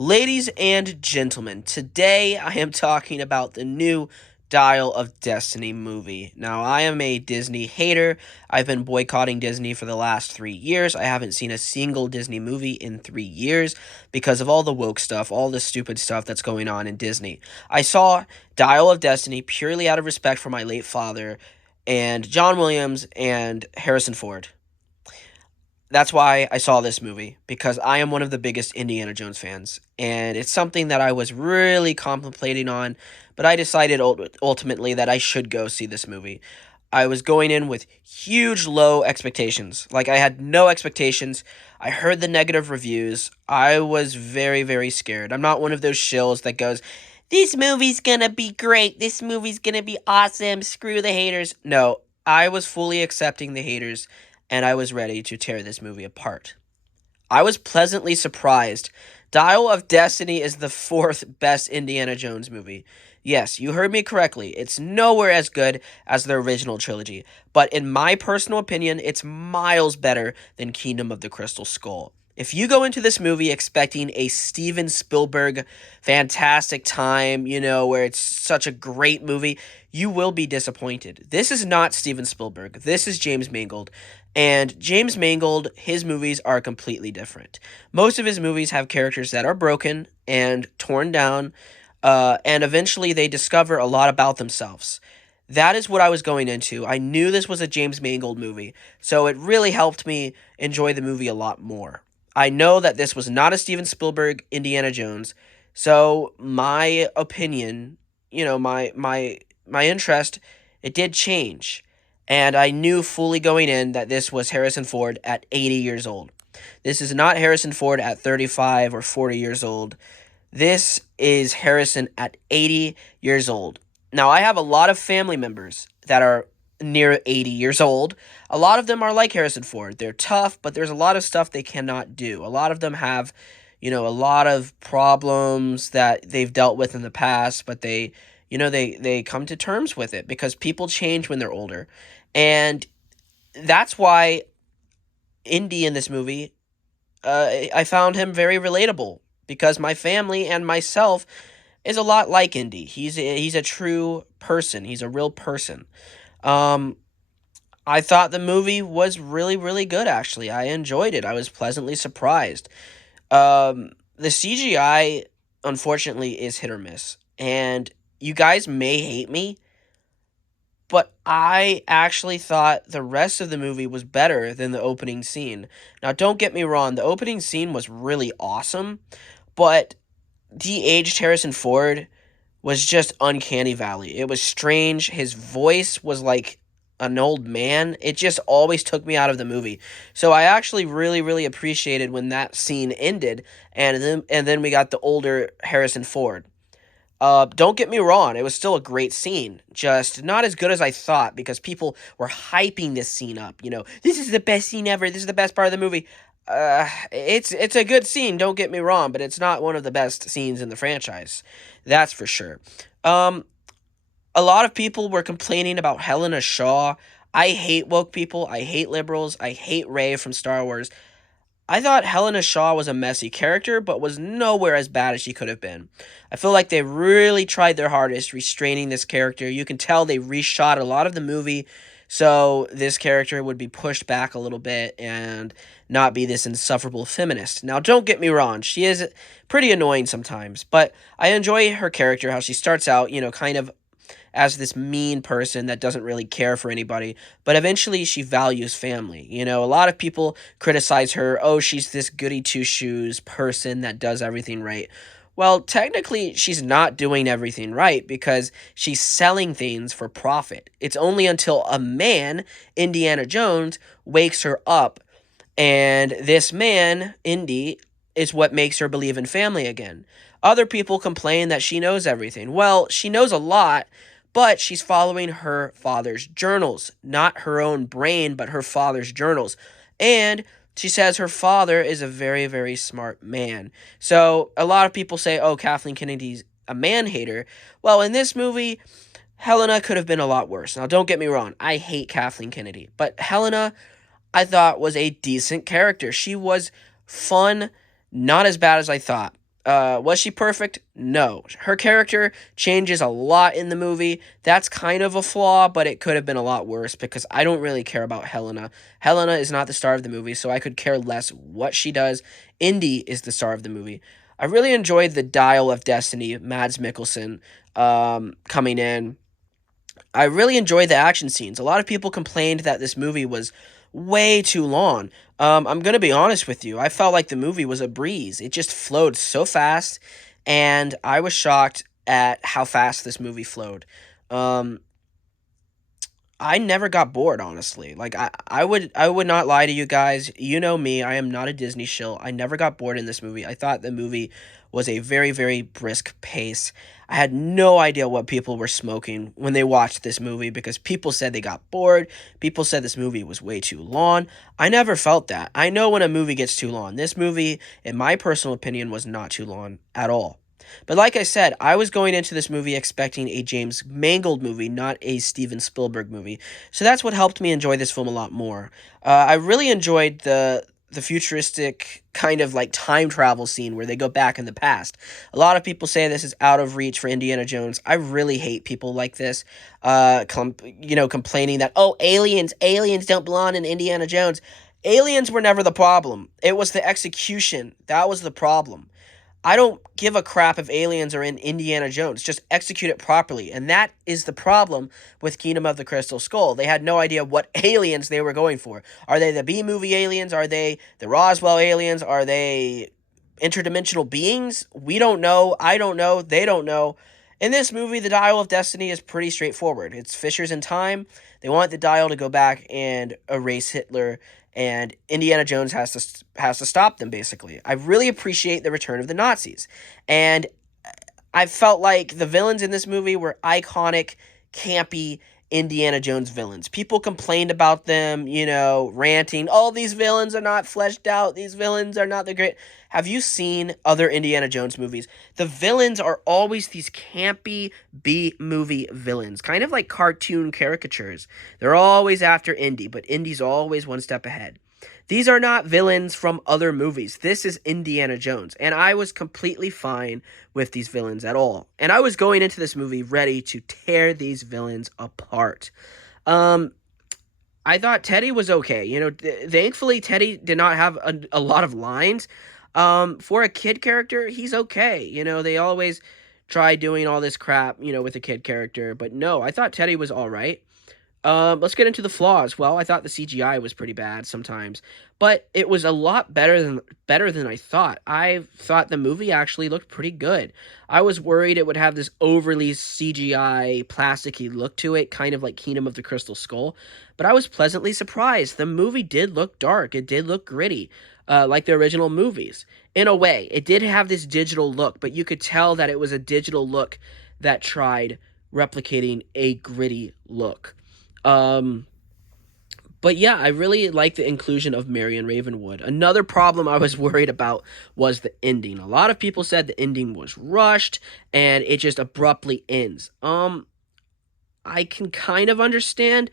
Ladies and gentlemen, today I am talking about the new Dial of Destiny movie. Now, I am a Disney hater. I've been boycotting Disney for the last 3 years. I haven't seen a single Disney movie in 3 years because of all the woke stuff, all the stupid stuff that's going on in Disney. I saw Dial of Destiny purely out of respect for my late father and John Williams and Harrison Ford. That's why I saw this movie, because I am one of the biggest Indiana Jones fans, and it's something that I was really contemplating on, but I decided ultimately that I should go see this movie. I was going in with huge low expectations. Like, I had no expectations. I heard the negative reviews. I was very, very scared. I'm not one of those shills that goes, this movie's gonna be great. This movie's gonna be awesome. Screw the haters. No, I was fully accepting the haters, and I was ready to tear this movie apart. I was pleasantly surprised. Dial of Destiny is the fourth best Indiana Jones movie. Yes, you heard me correctly. It's nowhere as good as the original trilogy, but in my personal opinion, it's miles better than Kingdom of the Crystal Skull. If you go into this movie expecting a Steven Spielberg fantastic time, where it's such a great movie, you will be disappointed. This is not Steven Spielberg. This is James Mangold. And James Mangold, his movies are completely different. Most of his movies have characters that are broken and torn down, and eventually they discover a lot about themselves. That is what I was going into. I knew this was a James Mangold movie, so it really helped me enjoy the movie a lot more. I know that this was not a Steven Spielberg Indiana Jones, so my opinion, my interest, it did change. And I knew fully going in that this was Harrison Ford at 80 years old. This is not Harrison Ford at 35 or 40 years old. This is Harrison at 80 years old. Now, I have a lot of family members that are near 80 years old. A lot of them are like Harrison Ford. They're tough, but there's a lot of stuff they cannot do. A lot of them have, a lot of problems that they've dealt with in the past, but they come to terms with it because people change when they're older. And that's why Indy in this movie, I found him very relatable because my family and myself is a lot like Indy. He's a true person. He's a real person. Um, I thought the movie was really, really good, actually. I enjoyed it. I was pleasantly surprised. The CGI, unfortunately, is hit or miss. And you guys may hate me, but I actually thought the rest of the movie was better than the opening scene. Now, don't get me wrong, the opening scene was really awesome, but de-aged Harrison Ford was just uncanny valley. It was strange. His voice was like an old man. It just always took me out of the movie. So I actually really, really appreciated when that scene ended, and then we got the older Harrison Ford. Don't get me wrong, it was still a great scene, just not as good as I thought because people were hyping this scene up. This is the best scene ever. This is the best part of the movie. It's a good scene. Don't get me wrong, but it's not one of the best scenes in the franchise. That's for sure. Um, a lot of people were complaining about Helena Shaw. I hate woke people. I hate liberals. I hate Rey from Star Wars. I thought Helena Shaw was a messy character, but was nowhere as bad as she could have been. I feel like they really tried their hardest restraining this character. You can tell they reshot a lot of the movie, so this character would be pushed back a little bit and not be this insufferable feminist. Now, don't get me wrong, she is pretty annoying sometimes, but I enjoy her character, how she starts out, kind of as this mean person that doesn't really care for anybody, but eventually she values family. A lot of people criticize her, oh, she's this goody two shoes person that does everything right. Well, technically, she's not doing everything right because she's selling things for profit. It's only until a man, Indiana Jones, wakes her up, and this man, Indy, is what makes her believe in family again. Other people complain that she knows everything. Well, she knows a lot, but she's following her father's journals, not her own brain, but her father's journals. And she says her father is a very, very smart man. So a lot of people say, oh, Kathleen Kennedy's a man hater. Well, in this movie, Helena could have been a lot worse. Now, don't get me wrong. I hate Kathleen Kennedy. But Helena, I thought, was a decent character. She was fun, not as bad as I thought. Was she perfect? No. Her character changes a lot in the movie. That's kind of a flaw, but it could have been a lot worse because I don't really care about Helena. Helena is not the star of the movie, so I could care less what she does. Indy is the star of the movie. I really enjoyed the Dial of Destiny, Mads Mikkelsen, coming in. I really enjoyed the action scenes. A lot of people complained that this movie was way too long. I'm gonna be honest with you. I felt like the movie was a breeze. It just flowed so fast, and I was shocked at how fast this movie flowed. Um, I never got bored, honestly. Like I would not lie to you guys. You know me, I am not a Disney shill. I never got bored in this movie. I thought the movie was a very, very brisk pace. I had no idea what people were smoking when they watched this movie because people said they got bored. People said this movie was way too long. I never felt that. I know when a movie gets too long. This movie, in my personal opinion, was not too long at all. But like I said, I was going into this movie expecting a James Mangold movie, not a Steven Spielberg movie. So that's what helped me enjoy this film a lot more. I really enjoyed the futuristic kind of like time travel scene where they go back in the past. A lot of people say this is out of reach for Indiana Jones. I really hate people like this, complaining that, oh, aliens don't belong in Indiana Jones. Aliens were never the problem. It was the execution that was the problem. I don't give a crap if aliens are in Indiana Jones. Just execute it properly. And that is the problem with Kingdom of the Crystal Skull. They had no idea what aliens they were going for. Are they the B movie aliens? Are they the Roswell aliens? Are they interdimensional beings? We don't know. I don't know. They don't know. In this movie, the Dial of Destiny is pretty straightforward. It's fissures in time. They want the dial to go back and erase Hitler, and Indiana Jones has to stop them. Basically, I really appreciate the return of the Nazis, and I felt like the villains in this movie were iconic, campy Indiana Jones villains. People complained about them, ranting, "Oh, these villains are not fleshed out. These villains are not the great." Have you seen other Indiana Jones movies? The villains are always these campy B movie villains, kind of like cartoon caricatures. They're always after Indy, but Indy's always one step ahead. These are not villains from other movies. This is Indiana Jones. And I was completely fine with these villains at all. And I was going into this movie ready to tear these villains apart. Um, I thought Teddy was okay. Thankfully, Teddy did not have a lot of lines. For a kid character, he's okay. They always try doing all this crap, with a kid character. But no, I thought Teddy was all right. Let's get into the flaws. Well, I thought the CGI was pretty bad sometimes, but it was a lot better than I thought. I thought the movie actually looked pretty good. I was worried it would have this overly CGI plasticky look to it, kind of like Kingdom of the Crystal Skull, but I was pleasantly surprised. The movie did look dark. It did look gritty, like the original movies. In a way, it did have this digital look, but you could tell that it was a digital look that tried replicating a gritty look. Um, but yeah, I really like the inclusion of Marion Ravenwood. Another problem I was worried about was the ending. A lot of people said the ending was rushed and it just abruptly ends. I can kind of understand,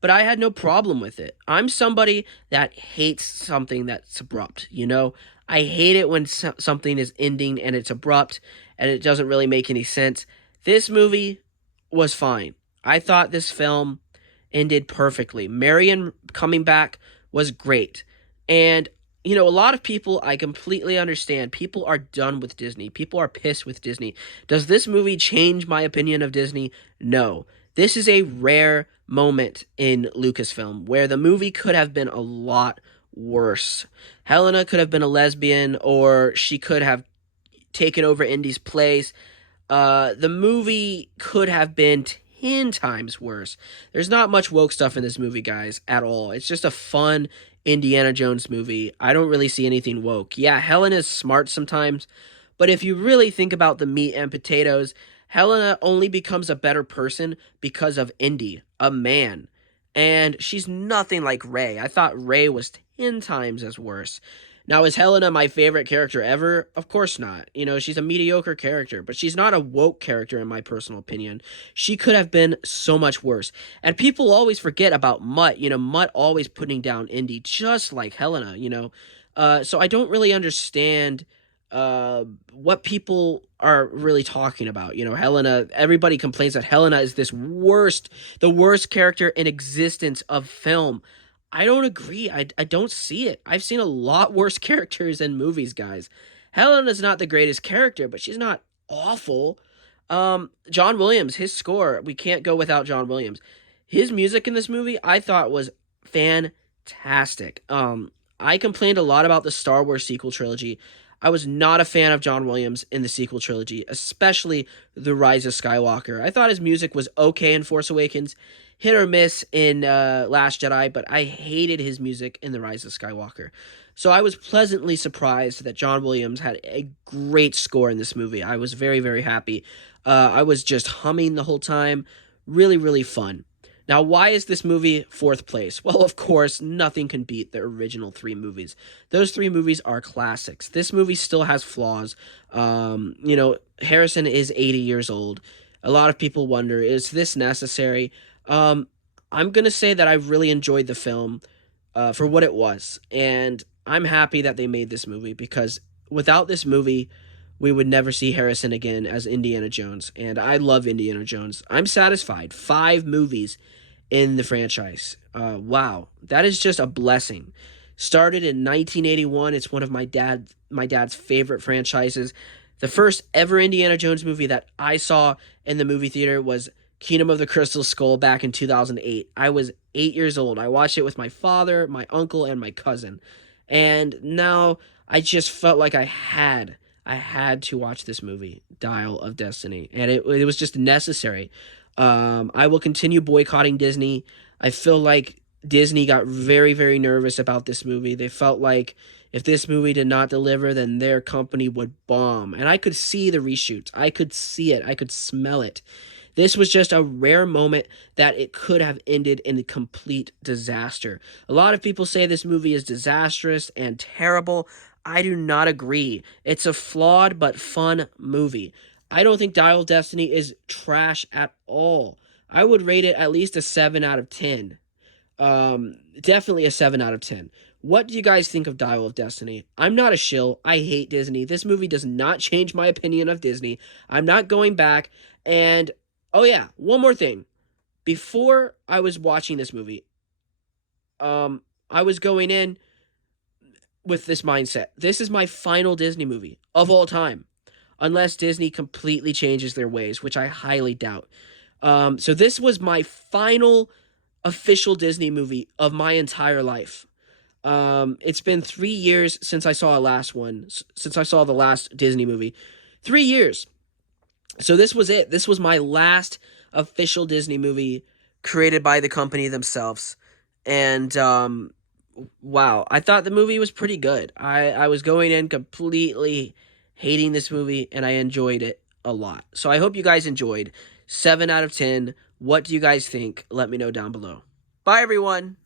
but I had no problem with it. I'm somebody that hates something that's abrupt. I hate it when something is ending and it's abrupt and it doesn't really make any sense. This movie was fine. I thought this film ended perfectly. Marion coming back was great. And, a lot of people, I completely understand. People are done with Disney. People are pissed with Disney. Does this movie change my opinion of Disney? No. This is a rare moment in Lucasfilm where the movie could have been a lot worse. Helena could have been a lesbian, or she could have taken over Indy's place. The movie could have been 10 times worse. There's not much woke stuff in this movie, guys, at all. It's just a fun Indiana Jones movie. I don't really see anything woke. Yeah, Helen is smart sometimes, but if you really think about the meat and potatoes, Helena only becomes a better person because of Indy, a man. And she's nothing like Rey. I thought Rey was 10 times as worse. Now, is Helena my favorite character ever? Of course not. She's a mediocre character, but she's not a woke character in my personal opinion. She could have been so much worse. And people always forget about Mutt. Mutt always putting down Indy, just like Helena, So I don't really understand what people are really talking about. You know, Helena, everybody complains that Helena is the worst character in existence of film. I don't agree. I don't see it. I've seen a lot worse characters in movies, guys. Helena's not the greatest character, but she's not awful. John Williams, his score, we can't go without John Williams. His music in this movie, I thought was fantastic. I complained a lot about the Star Wars sequel trilogy. I was not a fan of John Williams in the sequel trilogy, especially The Rise of Skywalker. I thought his music was okay in Force Awakens, hit or miss in Last Jedi, but I hated his music in The Rise of Skywalker. So I was pleasantly surprised that John Williams had a great score in this movie. I was very, very happy. I was just humming the whole time. Really, really fun. Now, why is this movie fourth place? Well, of course, nothing can beat the original three movies. Those three movies are classics. This movie still has flaws. Harrison is 80 years old. A lot of people wonder, is this necessary? I'm going to say that I really enjoyed the film for what it was. And I'm happy that they made this movie because without this movie, we would never see Harrison again as Indiana Jones. And I love Indiana Jones. I'm satisfied. 5 movies in the franchise. Wow, that is just a blessing. Started in 1981. It's one of my dad's favorite franchises. The first ever Indiana Jones movie that I saw in the movie theater was Kingdom of the Crystal Skull back in 2008. I was 8 years old. I watched it with my father, my uncle, and my cousin. And now I just felt like I had to watch this movie, Dial of Destiny, and it was just necessary. I will continue boycotting Disney. I feel like Disney got very, very nervous about this movie. They felt like if this movie did not deliver, then their company would bomb. And I could see the reshoots. I could see it. I could smell it. This was just a rare moment that it could have ended in a complete disaster. A lot of people say this movie is disastrous and terrible. I do not agree. It's a flawed but fun movie. I don't think Dial of Destiny is trash at all. I would rate it at least a 7 out of 10. Definitely a 7 out of 10. What do you guys think of Dial of Destiny? I'm not a shill. I hate Disney. This movie does not change my opinion of Disney. I'm not going back. And, oh yeah, one more thing. Before I was watching this movie, I was going in with this mindset. This is my final Disney movie of all time, unless Disney completely changes their ways, which I highly doubt. So this was my final official Disney movie of my entire life. It's been 3 years since I saw since I saw the last Disney movie. 3 years. So this was it. This was my last official Disney movie created by the company themselves. And wow, I thought the movie was pretty good. I was going in completely hating this movie, and I enjoyed it a lot. So I hope you guys enjoyed. 7 out of 10. What do you guys think? Let me know down below. Bye, everyone.